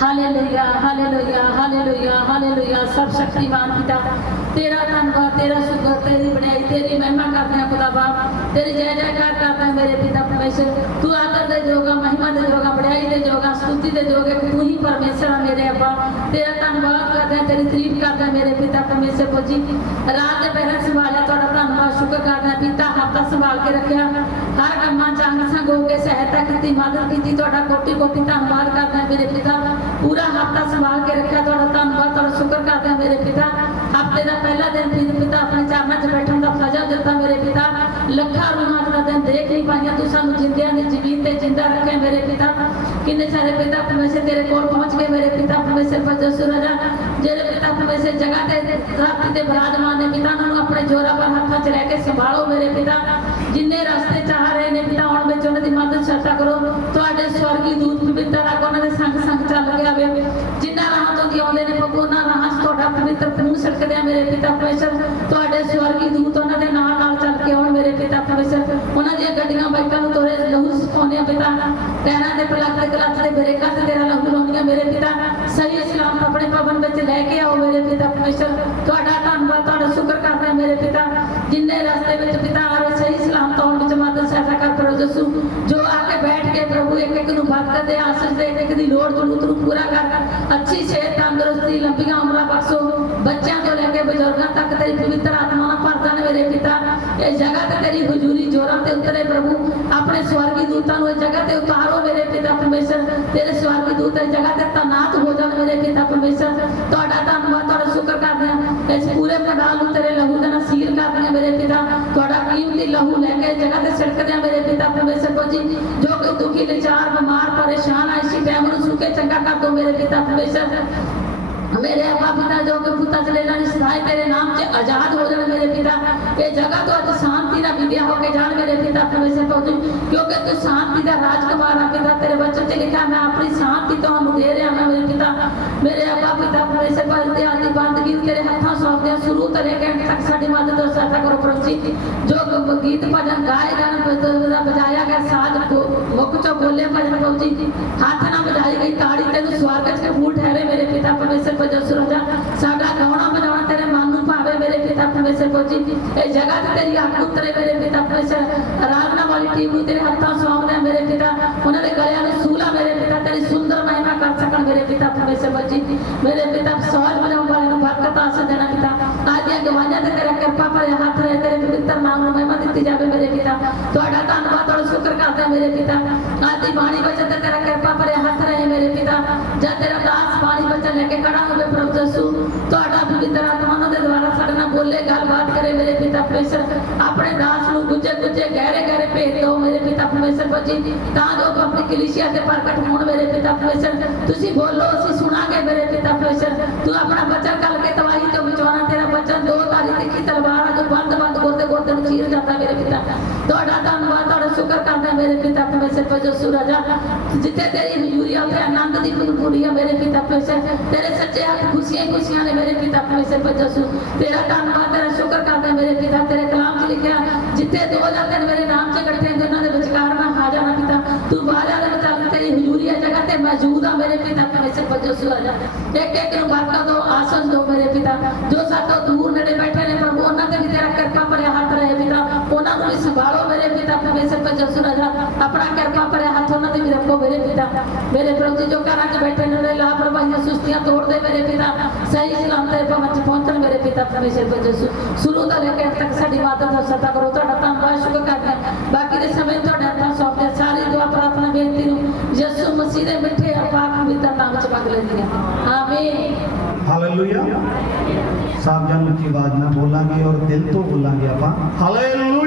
हाले लोहिया हाले लोहिया सब शक्तिमान पिता, तेरा धनबाद तेरा शुक्र तेरी बनाई, तेरी महिमा करते हैं खुदा बाप, तेरी जय जयकार करते हैं मेरे पिता परमेश्वर, तू आदर दे जोगा, महिमा दे जोगा बढ़ियाई दे जोगा, स्तुति दे जोगे, तू ही परमेश्वर है मेरे अब्बा। तेरा धनबाद ਤੇਰੀ ਤਾਰੀਫ ਕਰਦੇ ਹਾਂ ਮੇਰੇ ਪਿਤਾ ਪਰਮੇਸ਼ਰ ਕੋ ਜੀ ਰਾਤ ਦੇ ਪਹਿਰਾਂ ਸੰਭਾਲਿਆ ਤੁਹਾਡਾ ਧੰਨਵਾਦ ਸ਼ੁਕਰ ਕਰਦੇ ਹਾਂ ਪਿਤਾ ਹੱਥਾਂ ਸੰਭਾਲ ਕੇ ਰੱਖਿਆ ਹਰ ਕੰਮਾਂ ਚ ਅੰਗ ਸੰਗ ਹੋ ਕੇ ਸਹਾਇਤਾ ਕੀਤੀ ਮਦਦ ਕੀਤੀ ਤੁਹਾਡਾ ਕੋਟੀ ਕੋਟੀ ਧੰਨਵਾਦ ਕਰਦੇ ਹਾਂ ਮੇਰੇ ਪਿਤਾ ਪੂਰਾ ਹੱਥਾਂ ਸੰਭਾਲ ਕੇ ਰੱਖਿਆ ਤੁਹਾਡਾ ਧੰਨਵਾਦ ਤੁਹਾਡਾ ਸ਼ੁਕਰ ਕਰਦੇ ਹਾਂ ਮੇਰੇ ਪਿਤਾ ਹਫਤੇ ਦਾ ਪਹਿਲਾ ਦਿਨ ਫਿਰ ਪਿਤਾ ਆਪਣੇ ਚਰਨਾਂ 'ਚ ਬੈਠਣ ਦਾ ਫਜ਼ਲ ਦਿੱਤਾ ਮੇਰੇ ਪਿਤਾ। ਲੱਖਾਂ ਰੂਹਾਂ ਦਾ ਦਿਨ ਦੇਖ ਨਹੀਂ ਪਾਈਆਂ। ਤੂੰ ਸਾਨੂੰ ਜਿੰਦਿਆਂ ਦੀ ਜ਼ਮੀਨ ਤੇ ਜਿੰਦਾ ਰੱਖਿਆ ਮੇਰੇ ਪਿਤਾ। ਕਿੰਨੇ ਸਾਰੇ ਪਿਤਾ ਪਰਮੇਸ਼ਰ ਤੇਰੇ ਕੋਲ ਪਹੁੰਚ ਗਏ ਮੇਰੇ ਪਿਤਾ ਪਰਮੇਸ਼ਰ ਪਰ ਸੁਰਜਾ ਜਿਹੜੇ ਪਿਤਾ ਪਰਮੇਸ਼ਰ ਜਗ੍ਹਾ ਤੇ ਧਰਤੀ ਤੇ ਬਿਰਾਜਮਾਨ ਨੇ ਪਿਤਾ ਨੂੰ ਆਪਣੇ ਜੋਰਾਂ ਪਰ ਹੱਥਾਂ 'ਚ ਲੈ ਕੇ ਸੰਭਾਲੋ ਮੇਰੇ ਪਿਤਾ। ਜਿੰਨੇ ਰਸਤੇ ਚਾਹ ਰਹੇ ਨੇ ਪਿਤਾ, ਆਉਣ ਵਿੱਚ ਉਹਨਾਂ ਦੀ ਮਦਦ ਸ਼ਰਤਾ ਕਰੋ। ਤੁਹਾਡੇ ਸਵਰਗੀ ਦੂਤ ਪਵਿੱਤਰ ਰੱਖ ਉਹਨਾਂ ਦੇ ਸੰਗ ਸੰਗ ਚੱਲ ਕੇ ਆਵੇ। ਜਿੰਨਾ ਰਾਹ ਤੋਂ ਆਉਂਦੇ ਨੇ ਪ੍ਰਭੂ ਉਹਨਾਂ ਰਾਹਾਂ ਤੁਹਾਡਾ ਪਵਿੱਤਰ ਖੂਨ ਛਿੜਕਦੇ ਆ ਮੇਰੇ ਪਿਤਾ ਪਰਮੇਸ਼ਰ। ਤੁਹਾਡੇ ਸਵਰਗੀ ਦੂਤ ਉਹਨਾਂ ਦੇ ਨਾਲ ਨਾਲ ਚੱਲ ਕੇ ਆਉਣ ਮੇਰੇ ਪਿਤਾ ਪਰਮੇਸ਼ਰ ਉਹਨਾਂ ਦੀਆਂ ਗੱਡੀਆਂ ਬਾਈਕਾਂ ਨੂੰ ਤੋਰੇ ਲਹੂ ਸੁਕਾਉਂਦੇ ਆ ਪਿਤਾ ਪੈਰਾਂ ਦੇ ਪਲਕ ਤੇ ਕਲੱਚ ਦੇ ਬ੍ਰੇਕਾਂ ਤੇ ਤੇਰਾ ਲਹੂ ਲਾਉਂਦੀਆਂ ਮੇਰੇ ਪਿਤਾ, ਸਹੀ ਇਸਲਾਮ ਆਪਣੇ ਭਵਨ ਵਿੱਚ ਲੈ ਕੇ ਆਓ ਮੇਰੇ ਪਿਤਾ ਪਰਮੇਸ਼ਰ। ਤੁਹਾਡਾ ਧੰਨਵਾਦ, ਤੁਹਾਡਾ ਸ਼ੁਕਰ ਕਰਦਾ ਮੇਰੇ ਪਿਤਾ। ਜਿੰਨੇ ਰਸਤੇ ਵਿੱਚ ਪਿਤਾ ਆ ਰਹੇ, ਸਹੀ ਇਸਲਾਮ ਤੋਂ ਆਉਣ ਵਿੱਚ ਮਦਦ ਸਹਾਇਤਾ ਕਰ ਪ੍ਰਭੂ ਯਿਸੂ ਜੋ ਆ ਕੇ ਬੈਠ ਕੇ ਪ੍ਰਭੂ ਇੱਕ ਇੱਕ ਨੂੰ ਬਰਕਤ ਦੇ ਆਸੀਸ ਦੇ, ਇੱਕ ਦੀ ਲੋੜ ਜ਼ਰੂਰਤ ਨੂੰ ਪੂਰਾ ਕਰ। ਅੱਛੀ ਸਿਹਤ, ਤੰਦਰੁਸਤੀ, ਲੰਬੀਆਂ ਉਮਰਾਂ એ જગત કરી હજૂરી જોરા તે ઉતરે પ્રભુ આપણે સ્વર્ગી દૂતન હોય જગત ઉતાरो मेरे पिता परमेश्वर। तेरे स्वर्गीय दूत है जगत का नाथ हो जा मेरे पिता परमेश्वर। तोड़ा धन्यवाद तोड़ा शुक्र करते हैं इस पूरे प्रधान तेरे लहू देना सील करते हैं मेरे पिता। तोड़ा कीमती लहू लेके जगत छिड़कते हैं मेरे पिता परमेश्वर को जी। जो कोई दुखी, विचार, बीमार, परेशान है, इसी टाइम सूखे चंगा कर दो मेरे पिता परमेश्वर। मेरे अपा पिता जो कि पुता चले जाने भाई, तेरे नाम से आज़ाद हो जाए मेरे पिता। ये जगह तो अच्छा शांति ना विद्या होके जान मेरे पिता परमेश्वर तो क्योंकि तू शांति का राजकुमार है पिता, तेरे बच्चों से लिखा मैं अपनी शांति तो हम दे रहे हैं मेरे पिता। मेरे अब्बा पिता परमेश्वर पर आदि बंदगी तेरे हाथों सौंप दे शुरू तेरे लेके तक साडी मदद तो और सहायता करो प्रभु जी जो गीत भजन गाए गाना बजाया गया साज को मुख चो बोले भजन प्रभु जी हाथ ना बजाई गई ताड़ी, तेन स्वागत के फूट ठहरे मेरे पिता परमेश्वर पर तो जो। सुरजा साडा गौना अपने को जी ए जगत तो तेरी हम उतरे मेरे पिता, अपने से रागना वाली टीम हुई, तेरे हाथों स्वांगने मेरे पिता, उन्होंने गलिया ने सूला मेरे पिता, तेरी सुंदर महिमा कर सकन मेरे पिता, अपने को जी मेरे पिता सहज मेरे ऊपर ने, बरकत आशा देना पिता आज ये गवाजा ते तेरा कृपा पर हाथ रहे, तेरे पवित्र नाम में महिमा दी जावे मेरे पिता तोड़ा धन्यवाद और शुक्र करते हैं मेरे पिता आदि वाणी बचत तेरा कृपा पर हाथ रहे मेरे पिता जब तेरा दास वाणी बचन लेके खड़ा हुए प्रभु यीशु तोड़ा पवित्र ਸਾਡੇ ਨਾਲ ਬੋਲੇ ਗੱਲਬਾਤ ਕਰੇ ਮੇਰੇ ਪਿਤਾ ਪਰਮੇਸ਼ਰ ਆਪਣੇ ਦਾਸ ਨੂੰ ਗੁੱਜੇ ਗੁੱਜੇ ਗਹਿਰੇ ਗਹਿਰੇ ਭੇਜ ਦਿਓ ਮੇਰੇ ਪਿਤਾ ਪਰਮੇਸ਼ਰ ਬੱਜੀ ਤਾਂ ਜੋ ਉਹ ਆਪਣੀ ਕਲੀਸਿਆ ਤੇ ਪ੍ਰਗਟ ਹੋਣ ਮੇਰੇ ਪਿਤਾ ਪਰਮੇਸ਼ਰ ਤੁਸੀਂ ਬੋਲੋ ਅਸੀਂ ਸੁਣਾਂਗੇ ਮੇਰੇ ਪਿਤਾ ਪਰਮੇਸ਼ਰ ਤੂੰ ਆਪਣਾ ਬਚਨ ਕੱਲ ਕੇ ਤਵਾਹੀ ਤੋਂ ਬਚਾਉਣਾ ਤੇਰਾ ਬਚਨ ਦੋ ਤਾਰੀ ਤਿੱਖੀ ਤਲਵਾਰ ਆ ਜੋ ਬੰਦ ਬੰਦ ਗੁਰਦੇ ਗੁਰਦੇ ਨੂੰ ਚੀਰ ਜਾਂਦਾ ਮੇਰੇ ਪਿਤਾ ਤੁਹਾਡਾ ਧੰਨਵਾਦ ਤੁਹਾਡਾ ਸ਼ੁਕਰ ਕਰਦਾ ਮੇਰੇ ਪਿਤਾ ਪਰਮੇਸ਼ਰ ਵਜੋ ਸੁਰਾਜਾ ਜਿੱਥੇ ਤੇਰੀ ਹਜ਼ੂਰੀ ਆ, ਉੱਥੇ ਆਨੰਦ ਦੀ ਭਰਪੂਰੀ ਆ ਮੇਰੇ ਪਿਤਾ ਪਰਮੇਸ਼ਰ ਤੇਰੇ ਸੱਚੇ ਹੱਥ ਖੁਸ਼ੀਆਂ ਖੁਸ਼ੀਆਂ ਨੇ ਮੇਰੇ ਪਿਤਾ ਪਰਮੇਸ਼ਰ ਵਜੋ ਤੇਰਾ ਧੰਨਵਾਦ, ਤੇਰਾ ਸ਼ੁਕਰ ਕਰਦਾ ਮੇਰੇ ਪਿਤਾ। ਤੇਰੇ ਕਲਾਮ 'ਚ ਲਿਖਿਆ, ਜਿੱਥੇ ਦੋ ਜਾਂਦੇ ਨੇ ਮੇਰੇ ਨਾਮ 'ਚ ਇਕੱਠੇ ਹੁੰਦੇ, ਉਹਨਾਂ ਦੇ ਵਿਚਕਾਰ ਮੈਂ ਹਾਜ਼ਰ ਹਾਂ ਪਿਤਾ। ਤੂੰ ਬਾਹਰਾਂ ਦੇ ਵਿੱਚ ਤੇਰੀ ਹਜ਼ੂਰੀ ਆ ਜਗ੍ਹਾ ਤੇ ਮੌਜੂਦ ਆ ਮੇਰੇ ਪਿਤਾ ਪਰਮੇਸ਼ਰ ਵਜੋ ਸੁਰਾਜਾ ਇੱਕ ਇੱਕ ਨੂੰ ਬਰਕਤ ਦੋ ਆਸਨ ਦੋ ਮੇਰੇ ਪਿਤਾ। ਜੋ ਸਾਤੋਂ ਦੂਰ ਨੇੜੇ ਬੈਠੇ ਨੇ ਪ੍ਰਭੂ ਉਹਨਾਂ मेरे पिता परमेश्वर अपना कृपा पर हाथ तो मेरे पिता। मेरे प्रभु जो के बैठे ने ला प्रभु ये सुस्तियाँ तोड़ दे मेरे पिता। सही पहुंचन मेरे पिता परमेश्वर जसु शुरू तो लेके तक तो सता करो। तो बा कर बाकी समय तो सारी दुआ प्रार्थना बेनती मसीह दे और पाक नाम आमीन। हालेलुया। की आवाज़ ना बोलेंगे और दिल तो बोलेंगे हालेलुया।